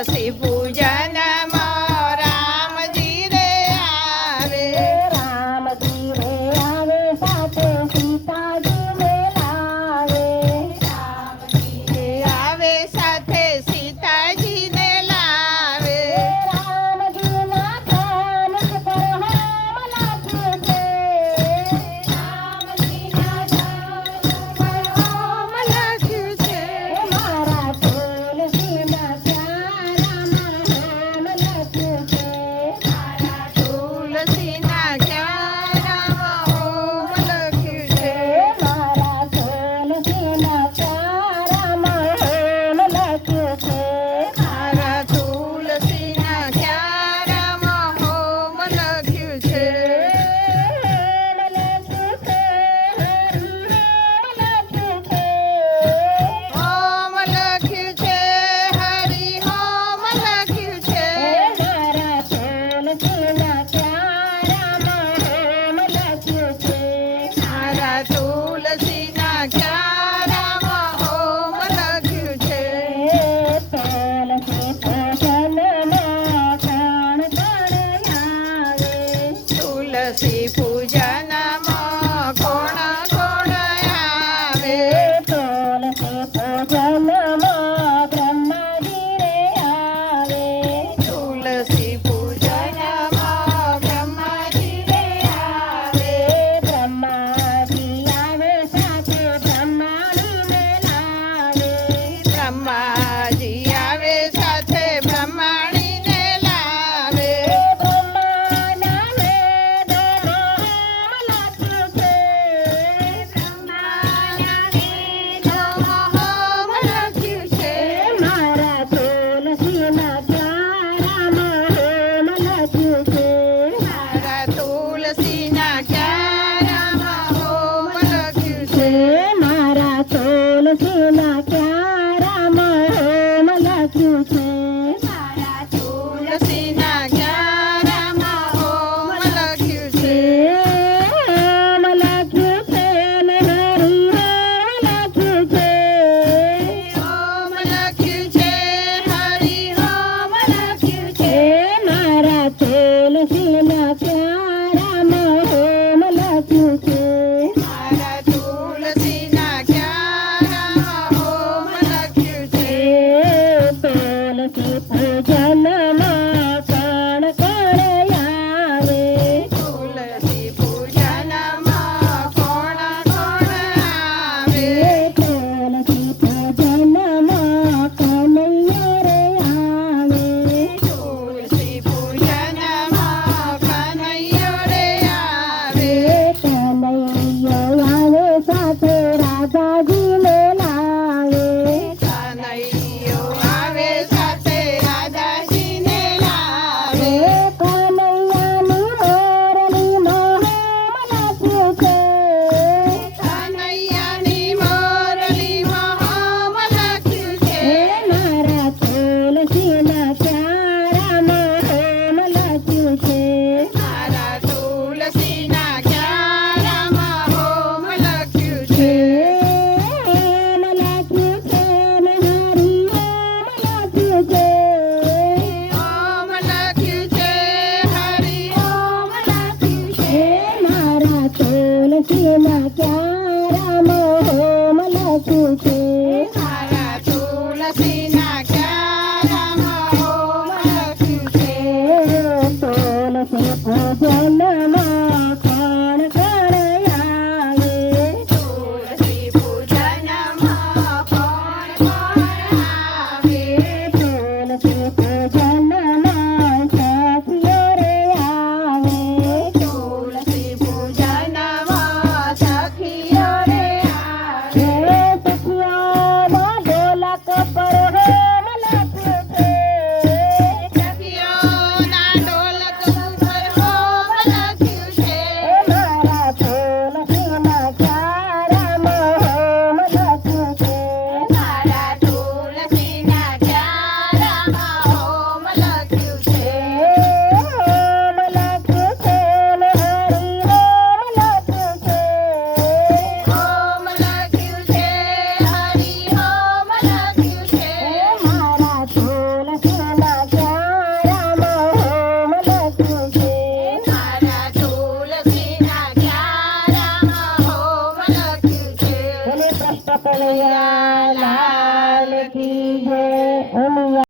તુલસી પૂજનમાં રામજી રે આવે, રામજી રે આવે સાથે સીતાજીને લાવે, રામજી આવે સાથે સીતાજીને લાવે, રામજીના ધ્યાન પર હોમ લાગ્યું છે, રામજીના ધ્યાન પર હોમ લાગ્યું છે, મારા તુલસીના ક્યારામાં હોમ લાગ્યું છે, મારા તુલસીના ક્યારામાં હોમ લખ્યું છે, મારા તુલસીના ક્યારામાં હોમ લાગ્યું છે, મારા તુલસીના ક્યારામાં હોમ લખ્યું છે, હોમ લખ્યું છે, હરિ હોમ લખ્યું છે, મારા તુલસીના ક્યારામાં હોમ લાગ્યું છે, મારા તુલસીના ક્યારામાં હોમ લખ્યું છે, તુલસી પૂજનમાં કોણ કોણ આવે, તુલસી પૂજનમાં કોણ કોણ આવે, તુલસી પૂજનમાં બ્રહ્માજી રે આવે, તુલસી પૂજનમાં બ્રહ્માજી રે આવે, બ્રહ્માજી આવે સાથે બ્રહ્માણીને લાવે, બ્રહ્માજી આવે સાથે બ્રહ્માણીને લાવે, બ્રહ્માના વેદોમાં હોમ લાગ્યું છે, બ્રહ્માના વેદોમાં હોમ લખ્યું છે, મારા તુલસીના ક્યારામાં હોમ લાગ્યું છે, મારા તુલસીના ક્યારામાં હોમ લખ્યું છે, મારા તુલસીના ક્યારામાં હોમ લાગ્યું છે, મારા તુલસીના ક્યારામાં હોમ લખ્યું છે, હોમ લાગ્યું છે ને હરી હોમ લાગ્યું છે, હોમ લખ્યું છે, હરિ હોમ લખ્યું છે, મારા તુલસીના ક્યારામાં હોમ લાગ્યું છે, મારા તુલસીના ક્યારામાં હોમ લખ્યું છે, તુલસી